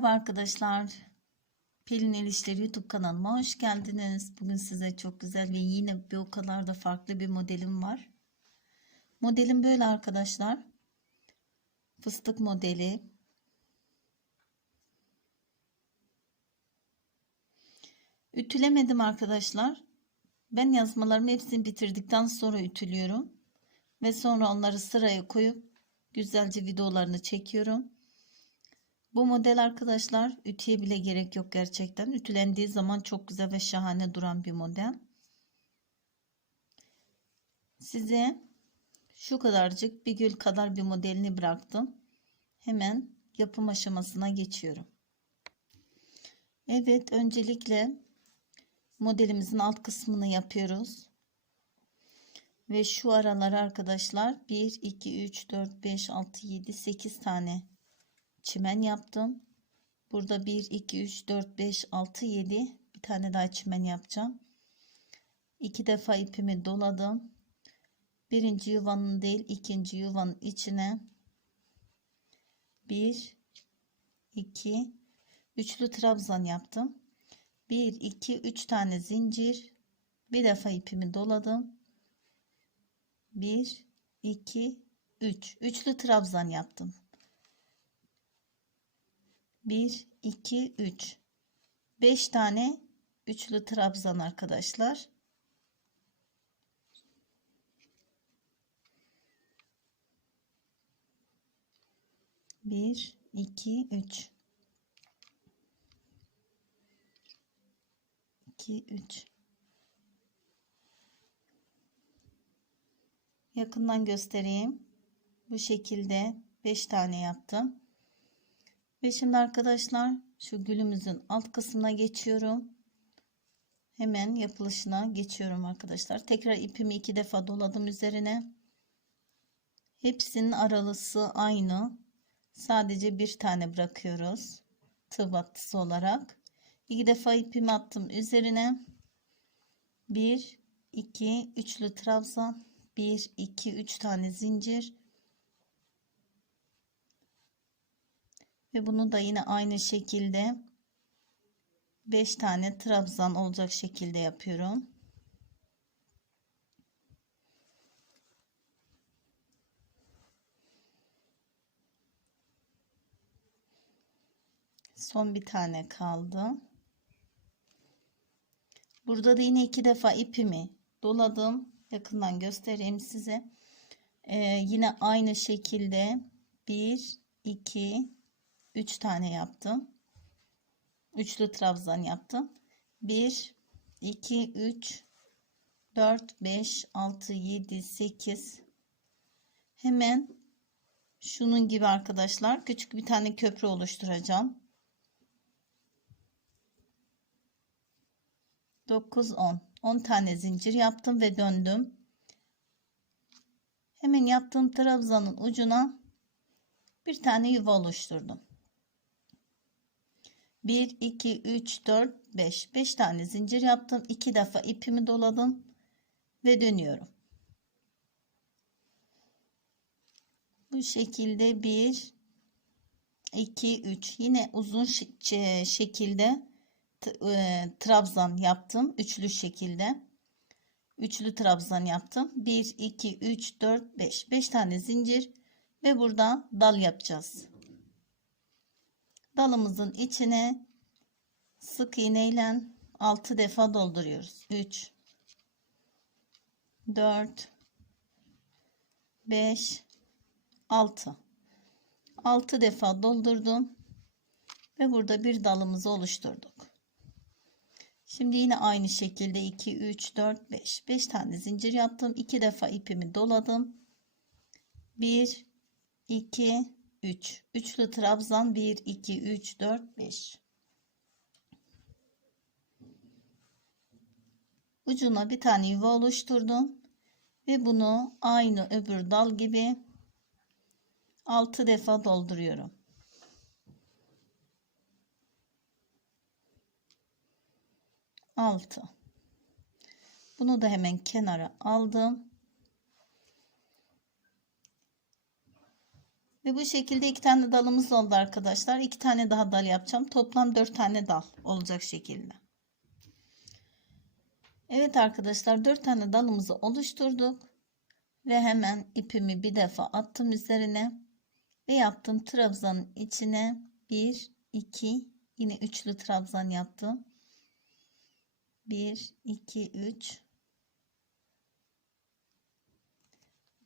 Merhaba arkadaşlar. Pelin El İşleri YouTube kanalıma hoş geldiniz. Bugün size çok güzel ve yine bir o kadar da farklı bir modelim var. Modelim böyle arkadaşlar. Fıstık modeli. Ütülemedim arkadaşlar. Ben yazmalarımı hepsini bitirdikten sonra ütülüyorum. Ve sonra onları sıraya koyup güzelce videolarını çekiyorum. Bu model arkadaşlar ütüye bile gerek yok gerçekten. Ütülendiği zaman çok güzel ve şahane duran bir model. Size şu kadarcık bir gül kadar bir modelini bıraktım. Hemen yapım aşamasına geçiyorum. Evet öncelikle modelimizin alt kısmını yapıyoruz. Ve şu araları arkadaşlar 1, 2, 3, 4, 5, 6, 7, 8 tane çimen yaptım. Burada 1, 2, 3, 4, 5, 6, 7 bir tane daha çimen yapacağım. İki defa ipimi doladım. Birinci yuvanın değil ikinci yuvanın içine 1, 2, üçlü trabzan yaptım. 1, 2, 3 tane zincir. Bir defa ipimi doladım. 1, 2, 3. Üçlü trabzan yaptım. 1, 2, 3. 5 tane üçlü trabzan arkadaşlar. Bir, iki, üç. İki, üç. Yakından göstereyim. Bu şekilde beş tane yaptım. Ve şimdi arkadaşlar şu gülümüzün alt kısmına geçiyorum. Hemen yapılışına geçiyorum arkadaşlar. Tekrar ipimi iki defa doladım üzerine. Hepsinin aralısı aynı. Sadece bir tane bırakıyoruz. Tığ battısı olarak. İki defa ipimi attım üzerine. Bir, iki, üçlü trabzan. Bir, iki, üç tane zincir. Ve bunu da yine aynı şekilde 5 tane trabzan olacak şekilde yapıyorum. Son bir tane kaldı. Burada da yine iki defa ipimi doladım. Yakından göstereyim size. Ee, yine aynı şekilde 1 2 3 tane yaptım. Üçlü trabzan yaptım. 1 2 3 4 5 6 7 8 hemen şunun gibi arkadaşlar küçük bir tane köprü oluşturacağım. 9 10 10 tane zincir yaptım ve döndüm. Hemen yaptığım trabzanın ucuna bir tane yuva oluşturdum. 1 2 3 4 5 5 tane zincir yaptım. 2 defa ipimi doladım ve dönüyorum. Bu şekilde 1 2 3 yine uzun şekilde e, trabzan yaptım. Üçlü şekilde. Üçlü trabzan yaptım. 1 2 3 4 5 5 tane zincir ve burada dal yapacağız dalımızın içine sık iğne ile 6 defa dolduruyoruz. 3 4 5 6 6 defa doldurdum ve burada bir dalımızı oluşturduk. Şimdi yine aynı şekilde 2 3 4 5 5 tane zincir yaptım. 2 defa ipimi doladım. 1 2 3. Üçlü trabzan 1, 2, 3, 4, 5. Ucuna bir tane yuva oluşturdum. Ve bunu aynı öbür dal gibi 6 defa dolduruyorum. Altı. Bunu da hemen kenara aldım. Ve bu şekilde iki tane dalımız oldu arkadaşlar. İki tane daha dal yapacağım. Toplam dört tane dal olacak şekilde. Evet arkadaşlar dört tane dalımızı oluşturduk. Ve hemen ipimi bir defa attım üzerine. Ve yaptım trabzanın içine bir iki yine üçlü trabzan yaptım. 1 2 3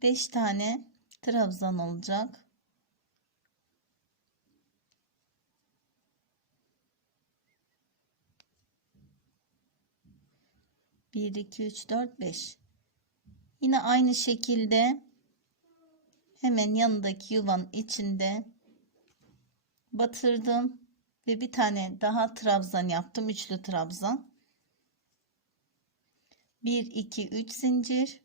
5 tane trabzan olacak. Bir, iki, üç, dört, beş. Yine aynı şekilde hemen yanındaki yuvanın içinde batırdım ve bir tane daha trabzan yaptım. Üçlü trabzan. 1 2 3 zincir.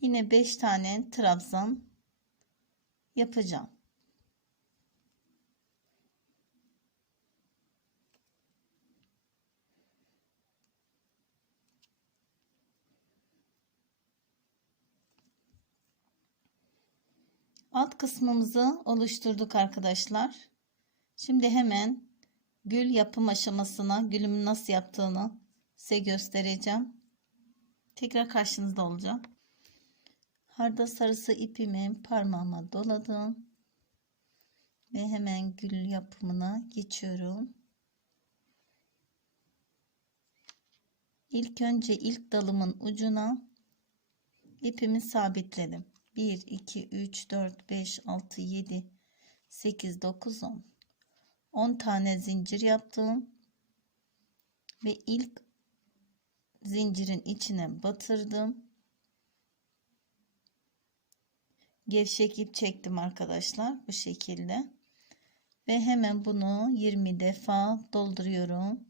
Yine 5 tane trabzan yapacağım. Alt kısmımızı oluşturduk arkadaşlar. Şimdi hemen gül yapım aşamasına gülümün nasıl yaptığını size göstereceğim. Tekrar karşınızda olacağım. Harda sarısı ipimi parmağıma doladım. Ve hemen gül yapımına geçiyorum. İlk önce ilk dalımın ucuna ipimi sabitledim. 1, 2, 3, 4, 5, 6, 7, 8, 9, 10. 10 tane zincir yaptım. Ve ilk zincirin içine batırdım. Gevşek ip çektim arkadaşlar bu şekilde. Ve hemen bunu 20 defa dolduruyorum.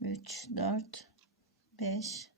3 4 5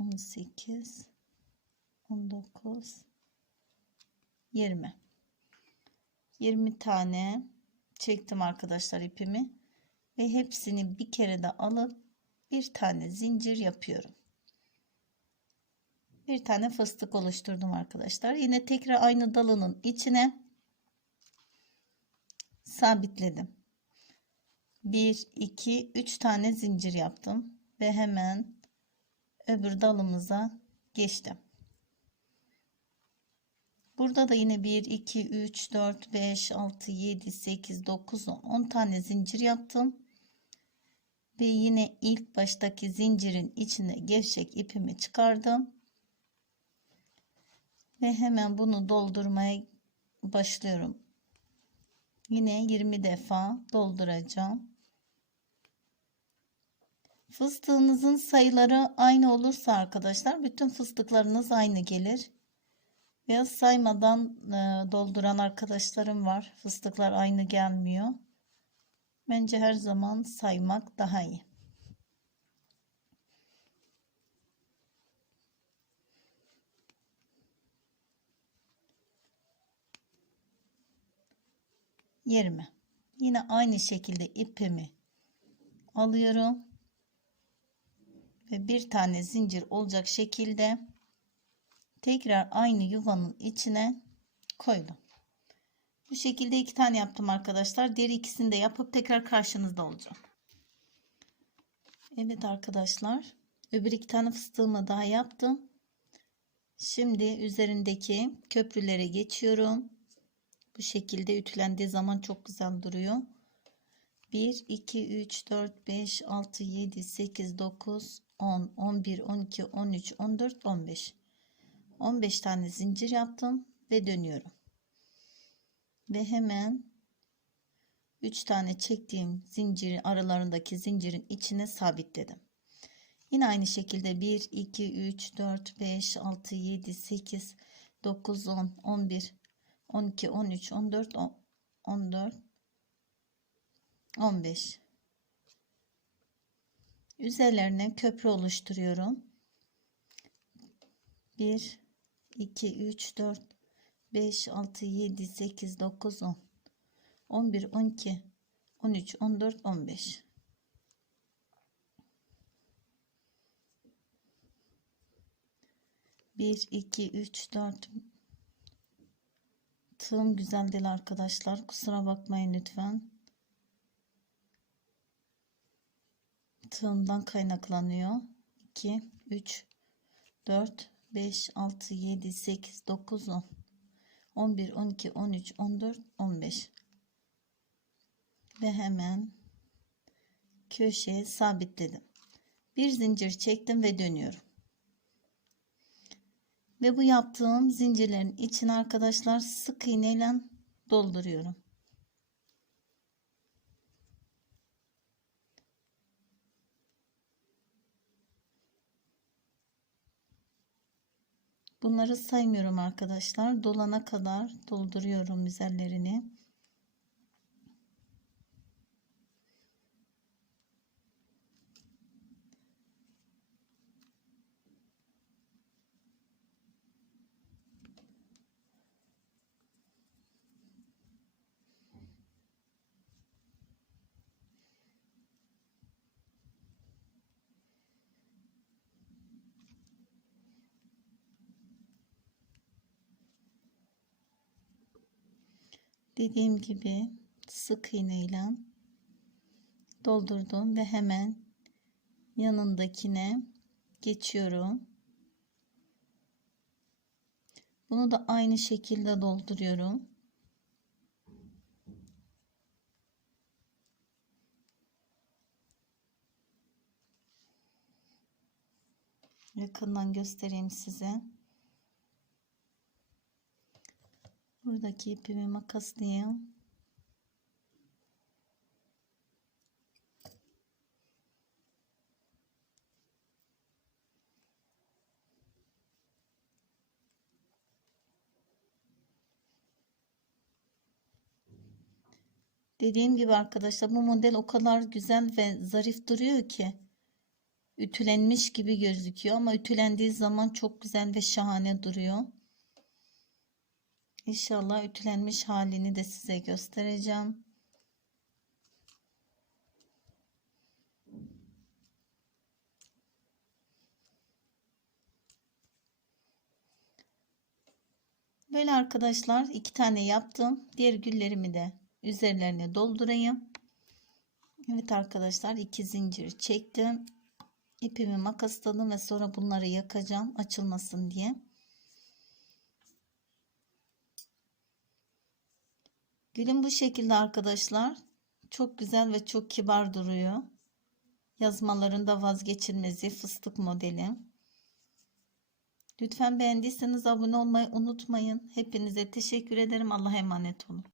18 19 20 20 tane çektim arkadaşlar ipimi ve hepsini bir kere de alıp bir tane zincir yapıyorum. Bir tane fıstık oluşturdum arkadaşlar. Yine tekrar aynı dalının içine sabitledim. 1 2 3 tane zincir yaptım ve hemen öbür dalımıza geçtim Burada da yine 1, 2, 3, 4, 5, 6, 7, 8, 9, 10, 10 tane zincir yaptım. Ve yine ilk baştaki zincirin içine gevşek ipimi çıkardım. Ve hemen bunu doldurmaya başlıyorum. Yine 20 defa dolduracağım. Fıstığınızın sayıları aynı olursa arkadaşlar bütün fıstıklarınız aynı gelir. Beyaz saymadan e, dolduran arkadaşlarım var. Fıstıklar aynı gelmiyor. Bence her zaman saymak daha iyi. Yerime. Yine aynı şekilde ipimi alıyorum. Ve bir tane zincir olacak şekilde tekrar aynı yuvanın içine koydum. Bu şekilde iki tane yaptım arkadaşlar. Diğer ikisini de yapıp tekrar karşınızda olacağım. Evet arkadaşlar. Öbür iki tane fıstığımı daha yaptım. Şimdi üzerindeki köprülere geçiyorum. Bu şekilde ütülendiği zaman çok güzel duruyor. 1, 2, 3, 4, 5, 6, 7, 8, 9, 10, 11, 12, 13, 14, 15. 15 tane zincir yaptım ve dönüyorum. Ve hemen 3 tane çektiğim zincirin aralarındaki zincirin içine sabitledim. Yine aynı şekilde 1, 2, 3, 4, 5, 6, 7, 8, 9, 10, 11, 12, 13, 14, 14, 15. Üzerlerine köprü oluşturuyorum. 1, 2, 3, 4, 5, 6, 7, 8, 9, 10, 11, 12, 13, 14, 15. Bir, iki, üç, dört. Tığım güzel değil arkadaşlar. Kusura bakmayın lütfen. Tığımdan kaynaklanıyor. 2, 3, 4, 5, 6, 7, 8, 9, 10. 11, 12, 13, 14, 15. Ve hemen köşeye sabitledim. Bir zincir çektim ve dönüyorum. Ve bu yaptığım zincirlerin içine arkadaşlar sık iğneyle dolduruyorum. Bunları saymıyorum arkadaşlar. Dolana kadar dolduruyorum üzerlerini. Dediğim gibi sık iğne ile doldurdum ve hemen yanındakine geçiyorum. Bunu da aynı şekilde dolduruyorum. Yakından göstereyim size. Buradaki ipimi makaslayayım. Dediğim gibi arkadaşlar bu model o kadar güzel ve zarif duruyor ki ütülenmiş gibi gözüküyor ama ütülendiği zaman çok güzel ve şahane duruyor. İnşallah ütülenmiş halini de size göstereceğim. Böyle arkadaşlar iki tane yaptım. Diğer güllerimi de üzerlerine doldurayım. Evet arkadaşlar iki zincir çektim. İpimi makasladım ve sonra bunları yakacağım açılmasın diye. Gülüm bu şekilde arkadaşlar. Çok güzel ve çok kibar duruyor. Yazmalarında vazgeçilmezi fıstık modeli. Lütfen beğendiyseniz abone olmayı unutmayın. Hepinize teşekkür ederim. Allah'a emanet olun.